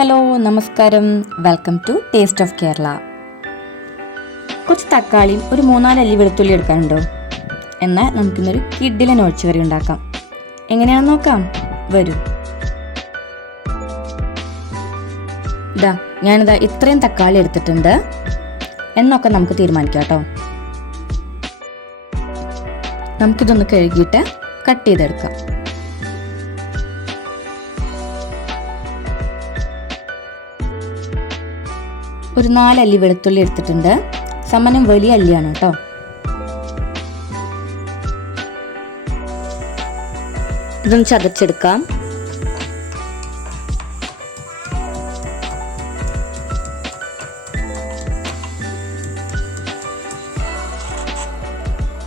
Hello നമസ്കാരം, welcome to taste of Kerala. കുറച്ച് തക്കാളിയും ഒരു 3-4 അല്ലി വെളുത്തുള്ളി എടുക്കാനുണ്ടോ? എന്നാൽ നമുക്കിന്നൊരു കിഡിലൻ ഒഴിച്ചുകറി ഉണ്ടാക്കാം. എങ്ങനെയാണെന്ന് നോക്കാം, വരൂ. ഞാനിതാ ഇത്രയും തക്കാളി എടുത്തിട്ടുണ്ട് എന്നൊക്കെ നമുക്ക് തീരുമാനിക്കാം കേട്ടോ. നമുക്കിതൊന്ന് കഴുകിയിട്ട് കട്ട് ചെയ്തെടുക്കാം. ഒരു 4 അല്ലി വെളുത്തുള്ളി എടുത്തിട്ടുണ്ട്. സമനം വലിയ അല്ലിയാണ് കേട്ടോ. ഇതൊന്ന് ചതച്ചെടുക്കാം.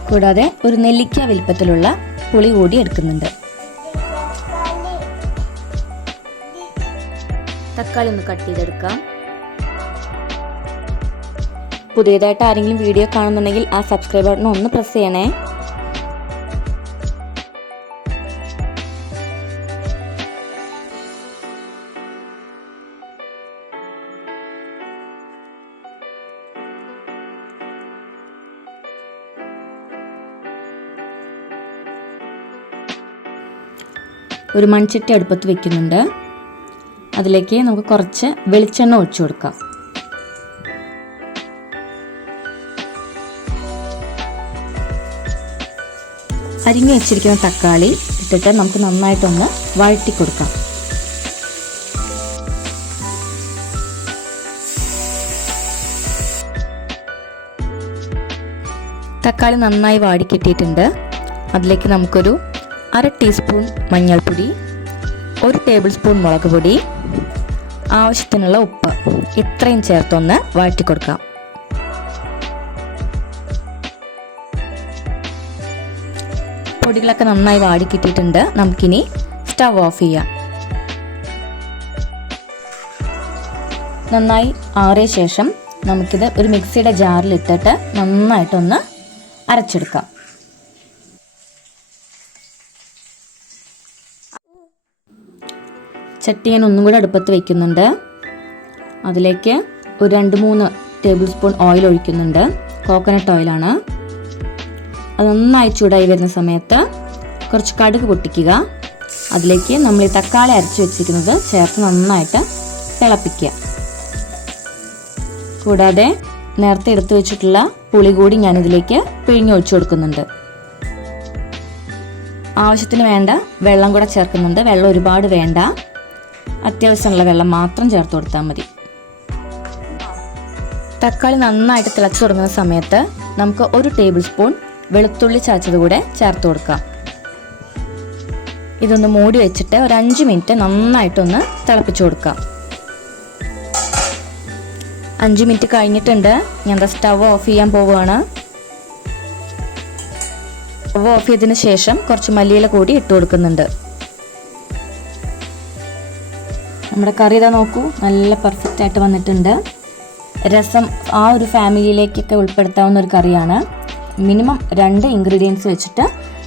കൂടാതെ ഒരു നെല്ലിക്ക വലിപ്പത്തിലുള്ള പുളി കൂടി എടുക്കുന്നുണ്ട്. തക്കാളി ഒന്ന് കട്ട് ചെയ്തെടുക്കാം. പുതിയതായിട്ട് ആരെങ്കിലും വീഡിയോ കാണുന്നുണ്ടെങ്കിൽ ആ സബ്സ്ക്രൈബ് ബട്ടൺ ഒന്ന് പ്രസ് ചെയ്യണേ. ഒരു മൺചട്ടി അടുപ്പത്ത് വെക്കുന്നുണ്ട്. അതിലേക്ക് നമുക്ക് കുറച്ച് വെളിച്ചെണ്ണ ഒഴിച്ചു കൊടുക്കാം. അരിഞ്ഞു വെച്ചിരിക്കുന്ന തക്കാളി ഇട്ടിട്ട് നമുക്ക് നന്നായിട്ടൊന്ന് വഴറ്റി കൊടുക്കാം. തക്കാളി നന്നായി വാടിക്കിട്ടിയിട്ടുണ്ട്. അതിലേക്ക് നമുക്കൊരു 1/2 ടീസ്പൂൺ മഞ്ഞൾപ്പൊടി, 1 ടേബിൾ സ്പൂൺ മുളക് പൊടി, ആവശ്യത്തിനുള്ള ഉപ്പ് ഇത്രയും ചേർത്തൊന്ന് വഴറ്റി കൊടുക്കാം. പൊടികളൊക്കെ നന്നായി വാടി കിട്ടിയിട്ടുണ്ട്. നമുക്കിനി സ്റ്റവ് ഓഫ് ചെയ്യാം. നന്നായി ആറിയ ശേഷം നമുക്കിത് ഒരു മിക്സിയുടെ ജാറിൽ ഇട്ടിട്ട് നന്നായിട്ടൊന്ന് അരച്ചെടുക്കാം. ചട്ടി ഞാൻ ഒന്നും കൂടെ അടുപ്പത്ത് വയ്ക്കുന്നുണ്ട്. അതിലേക്ക് ഒരു 2-3 ടേബിൾ സ്പൂൺ ഓയിൽ ഒഴിക്കുന്നുണ്ട്. കോക്കനട്ട് ഓയിലാണ്. അത് നന്നായി ചൂടായി വരുന്ന സമയത്ത് കുറച്ച് കടുക് പൊട്ടിക്കുക. അതിലേക്ക് നമ്മൾ ഈ തക്കാളി അരച്ച് വെച്ചിരിക്കുന്നത് ചേർത്ത് നന്നായിട്ട് തിളപ്പിക്കുക. കൂടാതെ നേരത്തെ എടുത്തു വെച്ചിട്ടുള്ള പുളി കൂടി ഞാനിതിലേക്ക് പിഴിഞ്ഞൊഴിച്ചു കൊടുക്കുന്നുണ്ട്. ആവശ്യത്തിന് വേണ്ട വെള്ളം കൂടെ ചേർക്കുന്നുണ്ട്. വെള്ളം ഒരുപാട് വേണ്ട, അത്യാവശ്യമുള്ള വെള്ളം മാത്രം ചേർത്ത് കൊടുത്താൽ മതി. തക്കാളി നന്നായിട്ട് തിളച്ചു തുടങ്ങുന്ന സമയത്ത് നമുക്ക് 1 ടേബിൾ സ്പൂൺ വെളുത്തുള്ളി ചതച്ചത് കൂടെ ചേർത്ത് കൊടുക്കാം. ഇതൊന്ന് മൂടി വെച്ചിട്ട് ഒരു 5 മിനിറ്റ് നന്നായിട്ടൊന്ന് തിളപ്പിച്ചു കൊടുക്കാം. 5 മിനിറ്റ് കഴിഞ്ഞിട്ടുണ്ട്. ഞാൻ സ്റ്റവ് ഓഫ് ചെയ്യാൻ പോവുകയാണ്. സ്റ്റവ് ഓഫ് ചെയ്തതിന് ശേഷം കുറച്ച് മല്ലിയില കൂടി ഇട്ട് കൊടുക്കുന്നുണ്ട്. നമ്മുടെ കറി ഇതാ നോക്കൂ, നല്ല പെർഫെക്റ്റ് ആയിട്ട് വന്നിട്ടുണ്ട്. രസം ആ ഒരു ഫാമിലിയിലേക്കൊക്കെ ഉൾപ്പെടുത്താവുന്ന ഒരു കറിയാണ്. മിനിമം 2 ഇൻഗ്രീഡിയൻസ് വെച്ചിട്ട്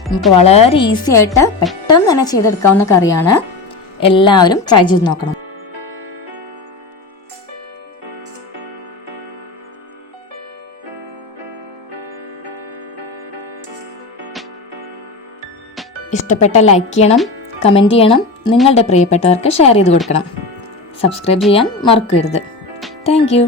നമുക്ക് വളരെ ഈസി ആയിട്ട് പെട്ടെന്ന് തന്നെ ചെയ്തെടുക്കാവുന്ന കറിയാണ്. എല്ലാവരും ട്രൈ ചെയ്ത് നോക്കണം. ഇഷ്ടപ്പെട്ട ലൈക്ക് ചെയ്യണം, കമൻറ്റ് ചെയ്യണം, നിങ്ങളുടെ പ്രിയപ്പെട്ടവർക്ക് ഷെയർ ചെയ്ത് കൊടുക്കണം. സബ്സ്ക്രൈബ് ചെയ്യാൻ മറക്കരുത്. Thank you.